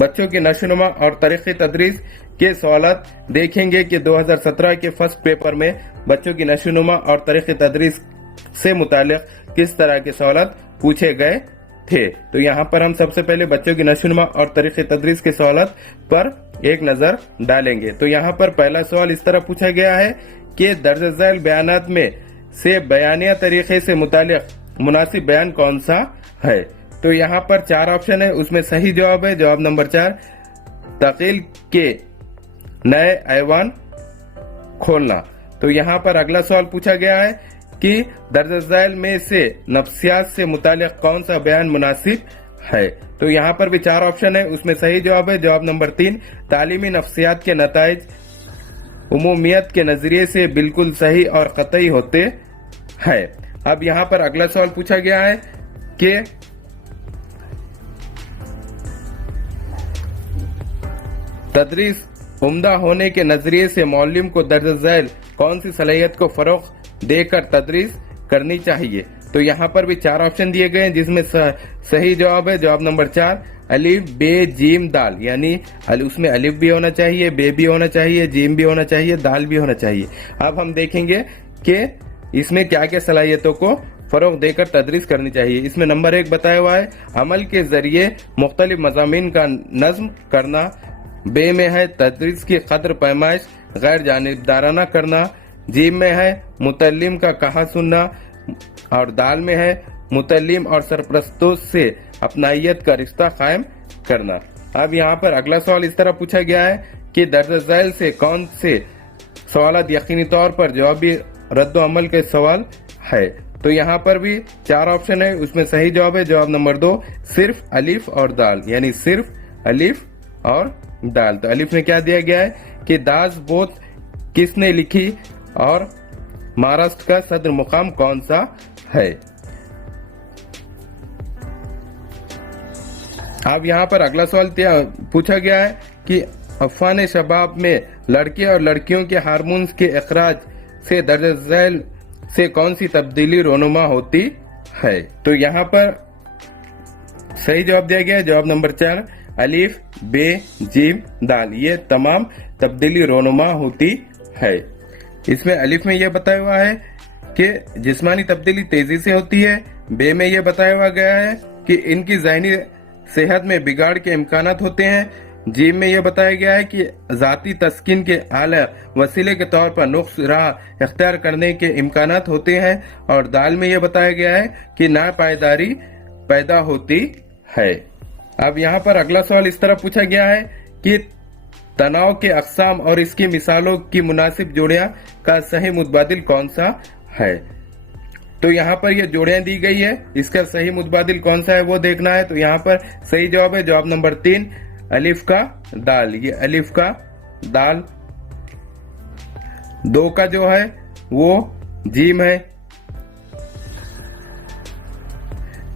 बच्चों की नशोनुमा और तरीक़े तदरीस के सवालात देखेंगे कि 2017 के फर्स्ट पेपर में बच्चों की नशोनुमा और तरीक़े तदरीस से मुतालिक किस तरह के सवालात पूछे गए थे। तो यहाँ पर हम सबसे पहले बच्चों की नशोनुमा और तरीक़े तदरीस के सवालात पर एक नजर डालेंगे। तो यहाँ पर पहला सवाल इस तरह पूछा गया है कि दर्ज झैल बयानात में से बयानिया तरीके से मुतालिक मुनासिब बयान कौन सा है। तो यहाँ पर 4 ऑप्शन है, उसमें सही जवाब है जवाब नंबर 4, तकील के नए ऐवान खोलना। तो यहाँ पर अगला सवाल पूछा गया है कि दर्ज झैल में से नफ्सियात से मुतालिक कौन सा बयान मुनासिब है। तो यहाँ पर भी 4 ऑप्शन है, उसमें सही जवाब है जवाब नंबर 3, तालीमी नफ्सियात के नताइज उमूमियत के नजरिए से बिल्कुल सही और कतई होते हैं। अब यहाँ पर अगला सवाल पूछा गया है कि तदरीस उम्दा होने के नजरिए से मौलिम को दर्ज झैल कौन सी सलाहियत को फरोग देकर तदरीस करनी चाहिए। तो यहाँ पर भी 4 ऑप्शन दिए गए हैं, जिसमें सही जवाब है जवाब नंबर 4, अलिफ बे जीम दाल, यानी उसमें अलिफ भी होना चाहिए, बे भी होना चाहिए, जीम भी होना चाहिए, दाल भी होना चाहिए। अब हम देखेंगे कि इसमें क्या क्या सलाहियतों को फरोग देकर तदरीस करनी चाहिए। इसमें नंबर 1 बताया हुआ है अमल के जरिए मुख्तलिफ मज़ामीन का नज्म करना, बे में है तदरीस की कदर पैमाइश गैर जानिबदाराना करना, जीम में है मुतल्लिम का कहा सुनना और दाल में है मुतल्लिम और सरप्रस्तों से अपनाइयत का रिश्ता कायम करना। अब यहाँ पर अगला सवाल इस तरह पूछा गया है कि दर्ज झैल से कौन से सवालात यकीनी तौर पर जवाबी रद्द अमल के सवाल है। तो यहाँ पर भी 4 ऑप्शन है, उसमें सही जवाब है जवाब नंबर 2, सिर्फ अलिफ और दाल, यानी सिर्फ अलिफ और दाल। तो अलिफ में क्या दिया गया है कि दास बोत किसने लिखी और महाराष्ट्र का सदर मुकाम कौन सा है। अब यहाँ पर अगला सवाल पूछा गया है कि अफवान शबाब में लड़के और लड़कियों के हार्मोन्स के अखराज से दर्ज झैल से कौन सी तब्दीली रोनुमा होती है। तो यहाँ पर सही जवाब दिया गया है जवाब नंबर 4, अलिफ बे जीम दाल, ये तमाम तब्दीली रोनुमा होती है। इसमें अलिफ में यह बताया हुआ है कि जिस्मानी तब्दीली तेजी से होती है, बे में यह बताया हुआ गया है कि इनकी ज़हनी सेहत में बिगाड़ के इम्कानात होते हैं, जीम में यह बताया गया है कि जाती तस्कीन के आला वसीले के तौर पर नुक्स राह इख्तियार करने के इम्कानात होते हैं और दाल में यह बताया गया है कि नापायदारी पैदा होती है। अब यहाँ पर अगला सवाल इस तरह पूछा गया है कि तनाव के अक़साम और इसकी मिसालों की मुनासिब जोड़ियां का सही मुतबादिल कौन सा है। तो यहाँ पर ये जोड़ियां दी गई है, इसका सही मुतबादिल कौन सा है वो देखना है। तो यहाँ पर सही जवाब है जवाब नंबर 3, अलिफ का दाल, ये अलिफ का दाल, 2 का जो है वो जीम है,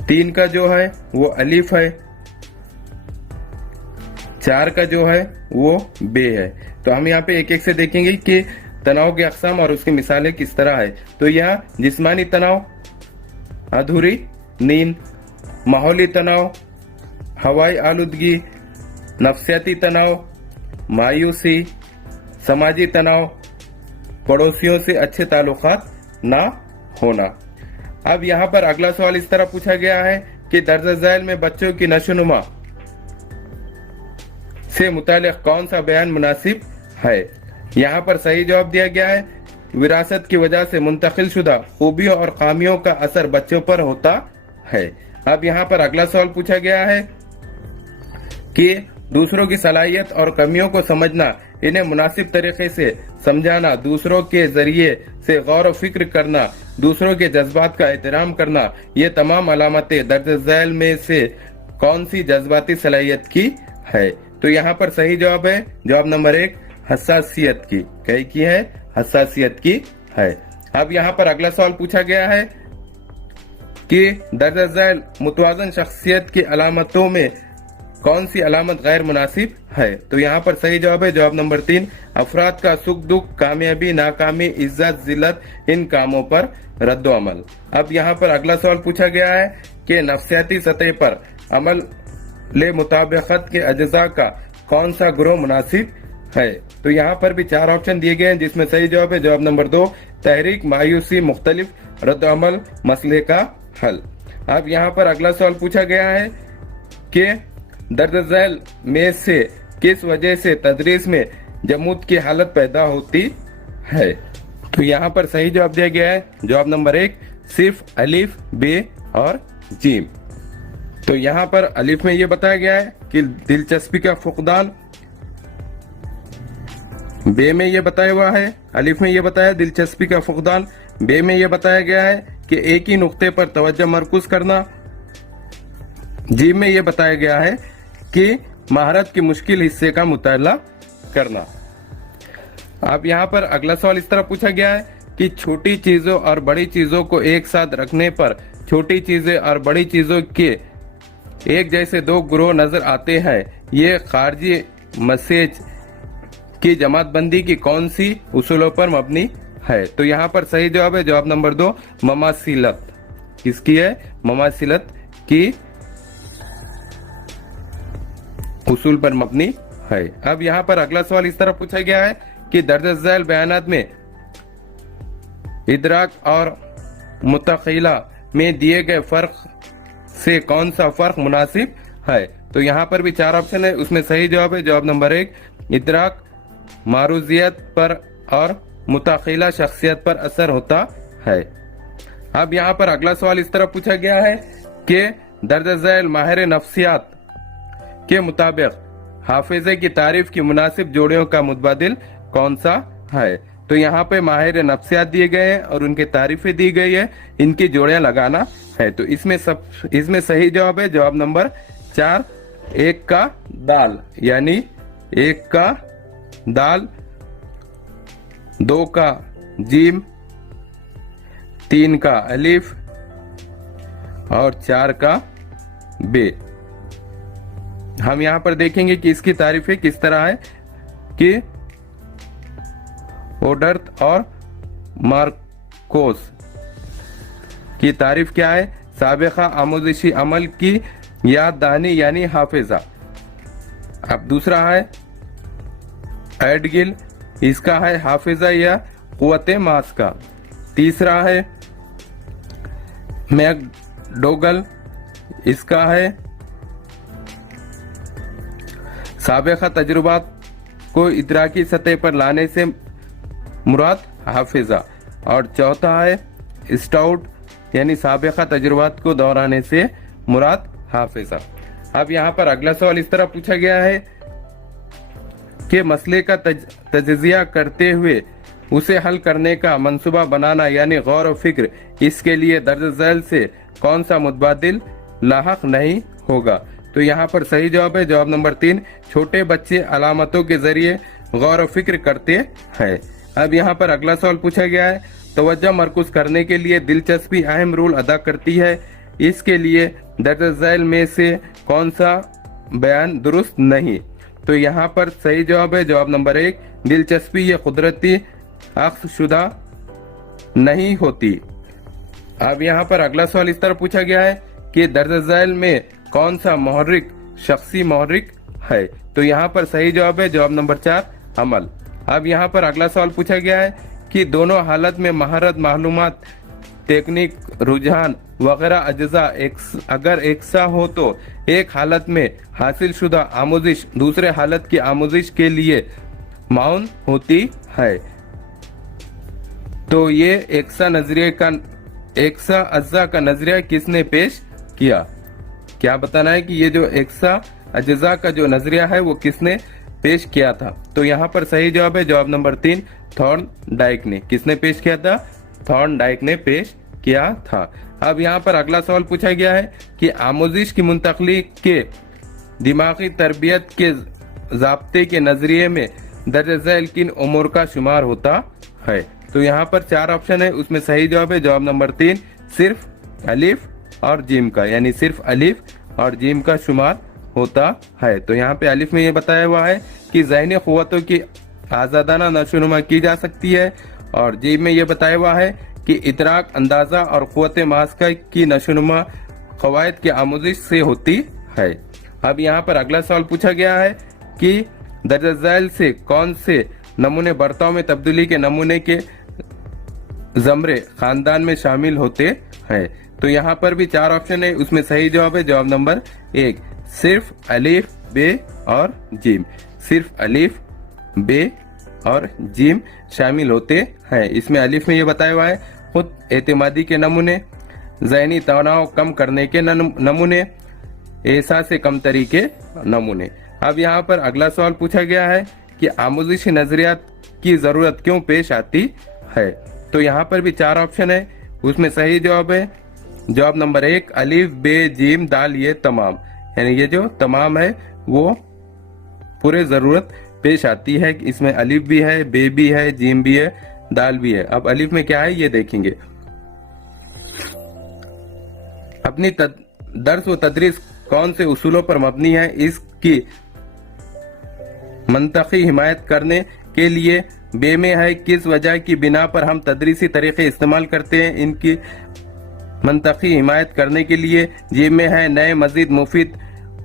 3 का जो है वो अलिफ है, 4 का जो है वो बे है। तो हम यहाँ पे एक एक से देखेंगे कि तनाव के अक़साम और उसकी मिसालें किस तरह है। तो यहाँ जिस्मानी तनाव, अधूरी नींद, माहौली तनाव, हवाई आलूदगी, नफ्सियाती तनाव, मायूसी, समाजी तनाव, पड़ोसियों से अच्छे ताल्लुकात ना होना। अब यहाँ पर अगला सवाल इस तरह पूछा गया है कि दर्ज झैल में बच्चों की नशोनुमा से मुतालिक कौन सा बयान मुनासिब है। यहाँ पर सही जवाब दिया गया है विरासत की वजह से मुंतकिल शुदा खूबियों और खामियों का असर बच्चों पर होता है। अब यहाँ पर अगला सवाल पूछा गया है कि दूसरों की सलाहियत और कमियों को समझना, इन्हें मुनासिब तरीके से समझाना, दूसरों के जरिए से गौर व फिक्र करना, दूसरों के जज्बात का एहतराम करना, ये तमाम अलामतें दर्ज झैल में से कौन सी जज्बाती सलाहियत की है। तो यहाँ पर सही जवाब है जवाब नंबर 1, हसासियत की। कई की है, हसासियत की है। अब यहाँ पर अगला सवाल पूछा गया है कि दर्ज झैल मुतवाज़न शख्सियत की अलामतों में कौन सी अलामत गैर मुनासिब है। तो यहाँ पर सही जवाब है जवाब नंबर 3, अफराद का सुख दुख, कामयाबी नाकामी, इज्जत जिल्लत, इन कामों पर रद्द अमल। अब यहाँ पर अगला सवाल पूछा गया है कि नफ्सियाती सतह पर अमल ले मुताबिकत के अज्जा का कौन सा ग्रोह मुनासिब है। तो यहाँ पर भी 4 ऑप्शन दिए गए हैं जिसमें सही जवाब है जवाब नंबर 2 तहरीक, मायूसी, मुख्तलिफ, रद्द अमल, मसले का हल। अब यहाँ पर अगला सवाल पूछा गया है कि दर्ज झैल में से किस वजह से तदरीस में जमूद की हालत पैदा होती है। तो यहाँ पर सही जवाब दिया गया है जवाब नंबर 1 सिर्फ अलिफ, बे और जीम। तो यहाँ पर अलिफ में ये बताया गया है कि दिलचस्पी का फुकदान, बे में ये बताया हुआ है, अलिफ में ये बताया दिलचस्पी का फुकदान, बे में ये बताया गया है कि एक ही नुक्ते पर तवज्जो मरकूज करना, जीम में ये बताया गया है कि महारत के मुश्किल हिस्से का मुताला करना। अब यहाँ पर अगला सवाल इस तरह पूछा गया है कि छोटी चीजों और बड़ी चीजों को एक साथ रखने पर छोटी चीजें और बड़ी चीजों के एक जैसे 2 ग्रोह नजर आते हैं। ये खारजी मैसेज की जमातबंदी की कौन सी उसूलों पर मबनी है। तो यहाँ पर सही जवाब है जवाब नंबर 2 ममासिलत। किसकी है? ममासिलत की उसूल पर मबनी है। अब यहाँ पर अगला सवाल इस तरह पूछा गया है कि दर्ज झैल बयानात में इदराक और मुतखिला में दिए गए फर्क से कौन सा फर्क मुनासिब है। तो यहाँ पर भी 4 ऑप्शन है, उसमें सही जवाब है जवाब नंबर 1 इदराक मारूजियत पर और मुतखिला शख्सियत पर असर होता है। अब यहाँ पर अगला सवाल इस तरह पूछा गया है कि दर्ज झैल माहिर नफ्सियात के मुताबिक हाफिजे की तारीफ की मुनासिब जोड़ियों का मुतबादिल कौन सा है। तो यहाँ पे माहिर नफ्सियात दिए गए हैं और उनके तारीफें दी गई है, इनकी जोड़ियां लगाना है। तो इसमें सही जवाब है जवाब नंबर 4 1 का दाल, यानी 1 का दाल, 2 का जीम, 3 का अलिफ और 4 का बे। हम यहाँ पर देखेंगे कि इसकी तारीफें किस तरह है कि ओडर्थ और मार्कोस की तारीफ क्या है? साबिका आमोजिशी अमल की याद दानी यानी हाफिजा। अब दूसरा है एडगिल, इसका है हाफिजा या कुव्वते मास का। तीसरा है मैकडोगल, इसका है साबिका तजुर्बात को इदराकी सतह पर लाने से मुराद हाफिजा। और चौथा है स्टाउट, यानी साबिका तजुर्बात को दोहराने से मुराद हाफिजा। अब यहाँ पर अगला सवाल इस तरह पूछा गया है कि मसले का तजजिया करते हुए उसे हल करने का मंसूबा बनाना यानी गौर और फिक्र, इसके लिए दर्ज झैल से कौन सा मुतबादिल लाहक नहीं होगा। तो यहाँ पर सही जवाब है जवाब नंबर 3 छोटे बच्चे अलामतों के जरिए गौर और फिक्र करते हैं। अब यहाँ पर अगला सवाल पूछा गया है तवज्जो मरकूज करने के लिए दिलचस्पी अहम रोल अदा करती है, इसके लिए दर्ज झैल में से कौन सा बयान दुरुस्त नहीं। तो यहाँ पर सही जवाब है जवाब नंबर 1 दिलचस्पी ये कुदरती अक्स शुदा नहीं होती। अब यहाँ पर अगला सवाल इस तरह पूछा गया है कि दर्ज झैल में कौन सा मुहर्रिक शख्सी मुहर्रिक है। तो यहाँ पर सही जवाब है जवाब नंबर 4 अमल। अब यहाँ पर अगला सवाल पूछा गया है कि दोनों हालत में महारत, मालूमात, टेक्निक, रुझान वगैरह अज्जा अगर एक सा हो तो एक हालत में हासिल शुदा आमोजिश दूसरे हालत की आमोजिश के लिए माउन होती है। तो ये एकसा अज्जा का नजरिया किसने पेश किया? क्या बताना है कि ये जो एकसा अज्जा का जो नजरिया है वो किसने पेश किया था। तो यहाँ पर सही जवाब है जवाब नंबर 3 थॉर्नडाइक ने। किसने पेश किया था? थॉर्नडाइक ने पेश किया था। अब यहाँ पर अगला सवाल पूछा गया है कि आमोजिश की मुंतकली के दिमागी तरबियत के ज़ाब्ते के नजरिए में दर्ज झैल किन उमूर का शुमार होता है। तो यहाँ पर 4 ऑप्शन है, उसमें सही जवाब है जवाब नंबर 3 सिर्फ अलिफ और जीम का, यानी सिर्फ अलिफ और जीम का शुमार होता है। तो यहाँ पे अलिफ में ये बताया हुआ है कि ज़हनी क़ुव्वतों की आज़ादाना नशोनुमा की जा सकती है, और जीम में ये बताया हुआ है कि इतराक, अंदाजा और क़ुव्वत मास्का की नशोनुमा क़वायद की आमोजिश से होती है। अब यहाँ पर अगला सवाल पूछा गया है कि दर्ज झैल से कौन से नमूने बर्ताव में तब्दीली के नमूने के ज़मरे खानदान में शामिल होते हैं। तो यहाँ पर भी 4 ऑप्शन है, उसमें सही जवाब है जवाब नंबर 1, सिर्फ अलीफ, बे और जीम। सिर्फ अलीफ, बे और जीम शामिल होते हैं। इसमें अलीफ में ये बताया हुआ है खुद एतमादी के नमूने, ज़हनी तनाव कम करने के नमूने, एहसास से कम तरीके नमूने। अब यहाँ पर अगला सवाल पूछा गया है कि आमूजिशी नजरियात की जरूरत क्यों पेश आती है। तो यहाँ पर भी 4 ऑप्शन है, उसमें सही जवाब है जवाब नंबर 1, अलीफ, बे, जीम, दाल, ये तमाम। यानी ये जो तमाम है वो पूरे जरूरत पेश आती है। इसमें अलीफ भी है, बे भी है, जीम भी है, दाल भी है। अब अलीफ में क्या है ये देखेंगे। अपनी दर्स व तदरीस कौन से उसूलों पर मबनी है, इसकी मंतकी हिमायत करने के लिए बे में है किस वजह की बिना पर हम तदरीसी तरीके इस्तेमाल करते हैं, इनकी मंतकी हिमायत करने के लिए जीम में है नए मजीद मुफीद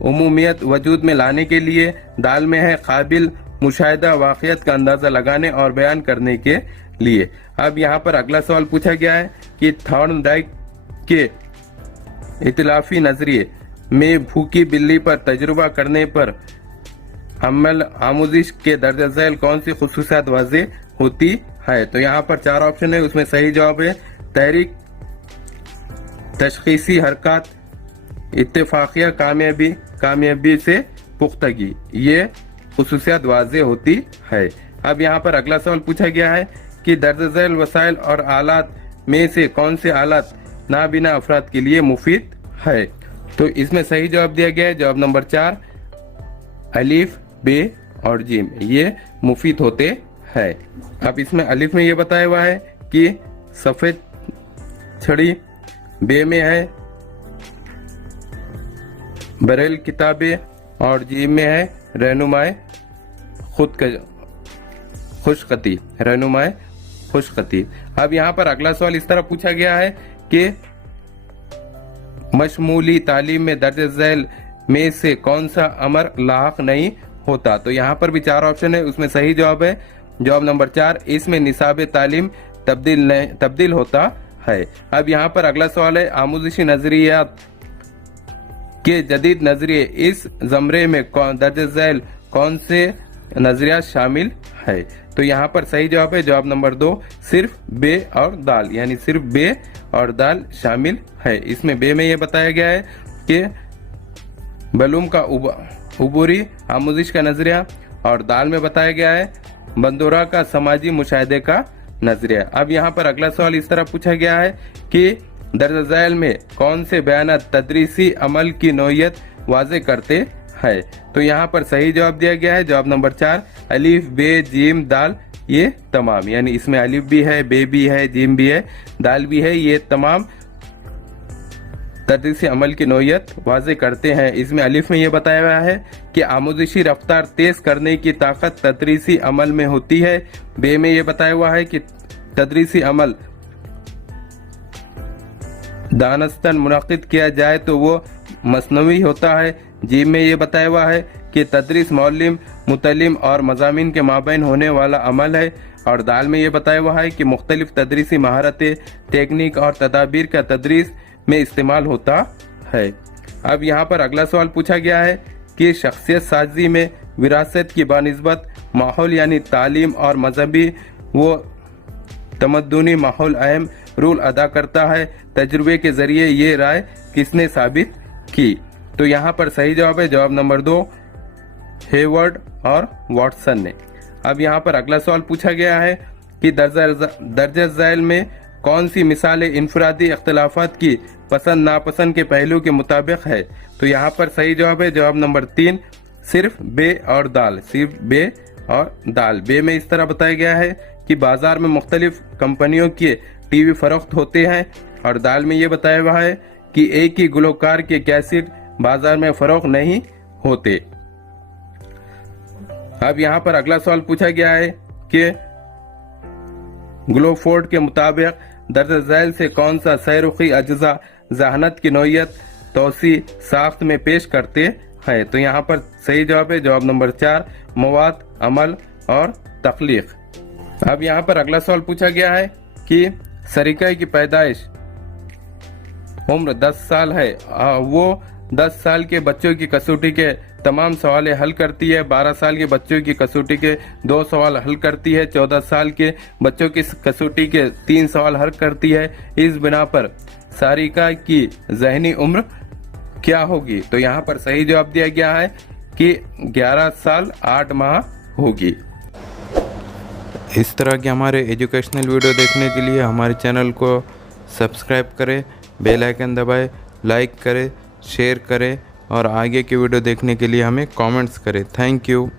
उमूमियत वजूद में लाने के लिए, दाल में है काबिल मुशाहिदा वाक़ियत का अंदाजा लगाने और बयान करने के लिए। अब यहाँ पर अगला सवाल पूछा गया है कि थॉर्नडाइक के इतलाफी नजरिए में भूखी बिल्ली पर तजुर्बा करने पर अमल आमूजिश के दर्ज झैल कौन सी खुसूसियात वाज़े होती है। तो यहाँ पर 4 ऑप्शन है, उसमें सही जवाब है तहरीक, तशखीसी हरकत, इत्तेफाकिया कामयाबी से पुख्तगी, ये खुसूसियात वाज़े होती है। अब यहाँ पर अगला सवाल पूछा गया है कि दर्ज झैल वसाइल और आलात में से कौन से आलात नाबिना अफराद के लिए मुफीद है। तो इसमें सही जवाब दिया गया है जवाब नंबर 4, अलीफ, बे और जीम, ये मुफीद होते हैं। अब इसमें अलीफ में ये बताया हुआ है कि सफेद छड़ी, बे में है बरेल किताबें और जीम में है रहनुमाए खुशखती, रहनुमाए खुशखती। अब यहाँ पर अगला सवाल इस तरह पूछा गया है कि मशमूली तालीम में दर्ज झैल में से कौन सा अमर लाहक नहीं होता। तो यहाँ पर भी 4 ऑप्शन है, उसमें सही जवाब है जवाब नंबर 4, इसमें निसाब तालीम तब्दील होता है। अब यहाँ पर अगला सवाल है आमूजिशी नजरियात के जदीद नजरिए इस जमरे में दर्ज झैल कौन से नजरियात शामिल है। तो यहाँ पर सही जवाब है जवाब नंबर 2, सिर्फ बे और दाल, यानी सिर्फ बे और दाल शामिल है। इसमें बे में ये बताया गया है कि बलूम का उबूरी आमूजिश का नजरिया, और दाल में बताया गया है बंदोरा का समाजी मुशाहिदे का नजरिया। अब यहाँ पर अगला सवाल इस तरह पूछा गया है कि दर्ज झैल में कौन से बयानात तदरीसी अमल की नौइयत वाज़े करते हैं। तो यहाँ पर सही जवाब दिया गया है जवाब नंबर 4, अलीफ, बे, जीम, दाल, ये तमाम। यानी इसमें अलीफ भी है, बे भी है, जीम भी है, दाल भी है, ये तमाम तदरीसी अमल की नौइयत वाज़े करते हैं। इसमें अलीफ में ये बताया गया है कि आमूजिशी रफ्तार तेज करने की ताकत तदरीसी अमल में होती है। बे में ये बताया हुआ है कि तदरीसी अमल दानस्तन मुनक़िद किया जाए तो वो मसनवी होता है। जीम में ये बताया हुआ है कि तदरीस मौलिम, मुतलिम और मज़ामीन के माबैन होने वाला अमल है। और दाल में ये बताया हुआ है कि मुख्तलिफ तदरीसी महारतें, टेक्निक और तदाबीर का तदरीस में इस्तेमाल होता है। अब यहाँ पर अगला सवाल पूछा गया है कि शख्सियत साजी में विरासत की बानिस्बत माहौल यानी तालीम और मजहबी वो तमद्दुनी माहौल अहम रोल अदा करता है। तजुर्बे के जरिए ये राय किसने साबित की। तो यहाँ पर सही जवाब है जवाब नंबर 2, हेवर्ड और वाटसन ने। अब यहाँ पर अगला सवाल पूछा गया है कि दर्ज झैल में कौन सी मिसालें इनफरादी अख्तिलाफात की पसंद नापसंद के पहलू के मुताबिक है। तो यहाँ पर सही जवाब है जवाब नंबर 3, सिर्फ बे और दाल, सिर्फ बे और दाल। बे में इस तरह बताया गया है कि बाजार में मुख्तलिफ कंपनियों के टीवी फरोख्त होते हैं। और दाल में ये बताया हुआ है कि एक ही गुलकार के कैसेट बाजार में फरोख्त नहीं होते। अब यहाँ पर अगला सवाल पूछा गया है कि ग्लोफोर्ड के मुताबिक दर्ज झैल से कौन सा सैरुखी अज्जा जहानत की नौइयत तोसी साख्त में पेश करते है। तो यहाँ पर सही जवाब है जवाब नंबर 4, मवाद, अमल और तख्लीक। अब यहाँ पर अगला सवाल पूछा गया है कि सरीका की पैदाइश उम्र 10 साल है, वो 10 साल के बच्चों की कसौटी के तमाम सवाल हल करती है, 12 साल के बच्चों की कसौटी के 2 सवाल हल करती है, 14 साल के बच्चों की कसौटी के 3 सवाल हल करती है। इस बिना पर सारिका की ज़हनी उम्र क्या होगी? तो यहाँ पर सही जवाब दिया गया है कि 11 साल 8 माह होगी। इस तरह के हमारे एजुकेशनल वीडियो देखने के लिए हमारे चैनल को सब्सक्राइब करें, बेल आइकन दबाएं, लाइक करें, शेयर करें और आगे की वीडियो देखने के लिए हमें कमेंट्स करें। Thank you.